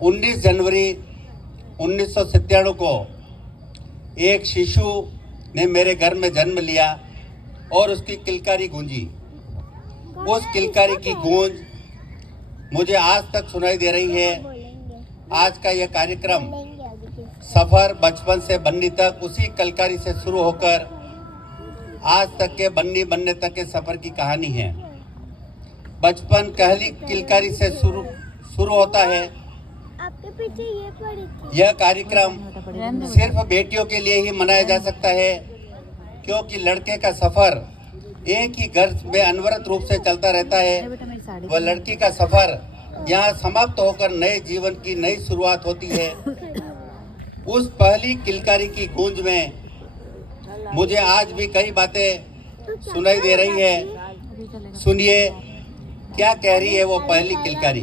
19 जनवरी 1997 को एक शिशु ने मेरे घर में जन्म लिया और उसकी किलकारी गूंजी। उस किलकारी की गूंज मुझे आज तक सुनाई दे रही है। आज का यह कार्यक्रम सफर बचपन से बन्नी तक उसी किलकारी से शुरू होकर आज तक के बन्नी बनने तक के सफर की कहानी है। बचपन कहली किलकारी से शुरू होता है। आपके पीछे ये पड़ी थी। यह कार्यक्रम सिर्फ बेटियों के लिए ही मनाया जा सकता है, क्योंकि लड़के का सफर एक ही घर में अनवरत रूप से चलता रहता है। वह लड़की का सफर यहाँ समाप्त होकर नए जीवन की नई शुरुआत होती है। उस पहली किलकारी की गूंज में मुझे आज भी कई बातें सुनाई दे रही है। सुनिए क्या कह रही है वो पहली किलकारी।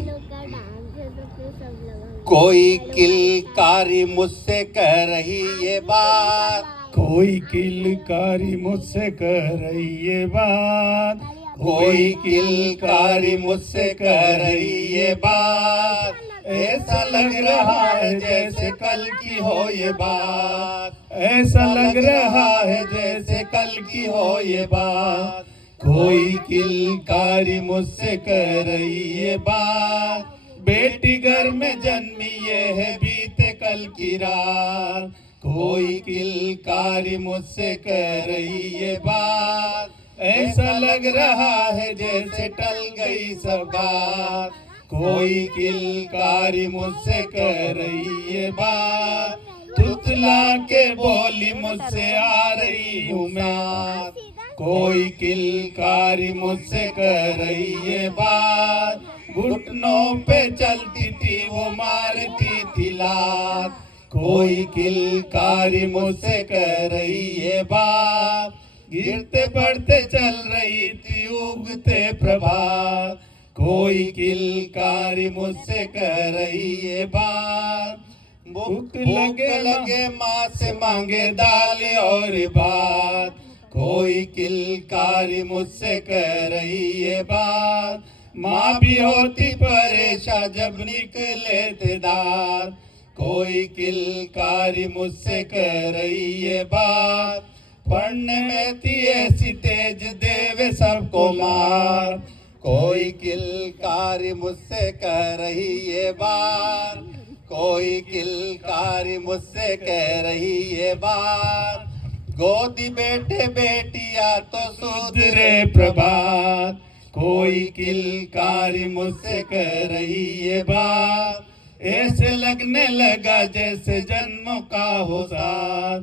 कोई किलकारी मुझसे कह रही ये बात, कोई किलकारी मुझसे कह रही ये बात, कोई किलकारी मुझसे कह रही ये बात। ऐसा लग रहा है जैसे कल की हो ये बात, ऐसा लग रहा है जैसे कल की हो ये बात। कोई किलकारी मुझसे कह रही ये बात, बेटी घर में जन्मी ये है बीते कल की रात। कोई किलकारी मुझसे कह रही ये बात, ऐसा लग रहा है जैसे टल गई सब बात। कोई किलकारी मुझसे कह रही ये बात, तुतला के बोली मुझसे आ रही हूँ मैं। कोई किलकारी मुझसे कह रही ये बात, घुटनों पे चलती थी वो मारती थी लात। कोई किलकारी मुझसे कह रही ये बात, गिरते पड़ते चल रही थी उगते प्रभात। कोई किलकारी मुझसे कह रही ये बात, भूख लगे माँ से मांगे दाल और भात। कोई किलकारी मुझसे कह रही ये बात, माँ भी होती परेशान जब निकले थे दांत। कोई किलकारी मुझसे कह रही ये बात, पढ़ने में थी ऐसी तेज देवे सबको मार। कोई किलकारी मुझसे कह रही ये बात, कोई किलकारी मुझसे कह रही ये बात। गोदी बैठे बेटिया तो सुधरे प्रभात। कोई किलकारी मुझसे कह रही ये बात, ऐसे लगने लगा जैसे जन्मों का हो साथ।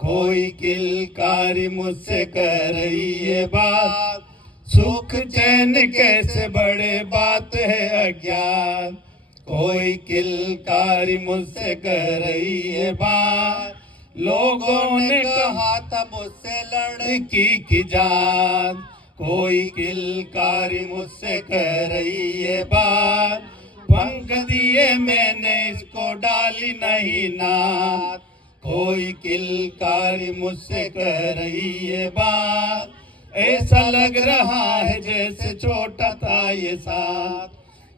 कोई किलकारी मुझसे कह रही ये बात, सुख चैन कैसे बड़े बात है अज्ञात। कोई किलकारी मुझसे कह रही ये बात, लोगों ने कहा था मुझसे लड़की की जात। कोई किलकारी मुझसे कह रही ये बात, पंख दिए मैंने इसको डाली नहीं नात। कोई किलकारी मुझसे कह रही ये बात, ऐसा लग रहा है जैसे छोटा था ये साथ।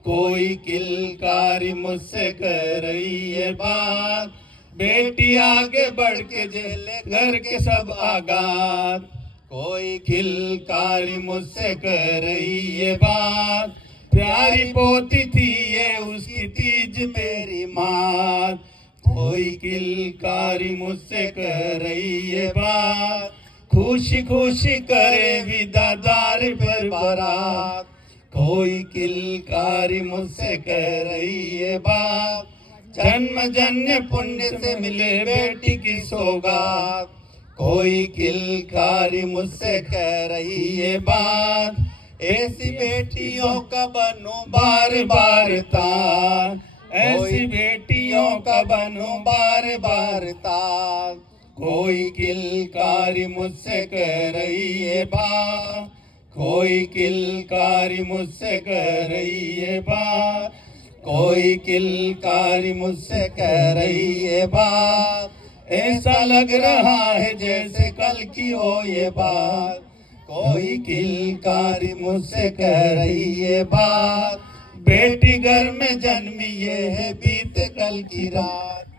कोई किलकारी मुझसे कह रही ये बात, बेटी आगे बढ़ के जेले घर के सब आगात। कोई किलकारी मुझसे कह रही ये बात, प्यारी पोती थी ये उसकी तीज मेरी मात। कोई किलकारी मुझसे कह रही ये बात, खुशी खुशी करे विदा दार पर बारात। कोई किलकारी मुझसे कह रही ये बात, जन्म जन्य पुण्य से मिले बेटी की सौगात। कोई किलकारी मुझसे कह रही ये बात, ऐसी बेटियों का बनूं बार बार तार। ऐसी बेटियों का बनूं बार बार तार। कोई किलकारी मुझसे कह रही ये बात, कोई किलकारी मुझसे कह रही ये बात। कोई किलकारी मुझसे कह रही ये बात, ऐसा लग रहा है जैसे कल की हो ये बात। कोई किलकारी मुझसे कह रही ये बात, बेटी घर में जन्मी ये है बीते कल की रात।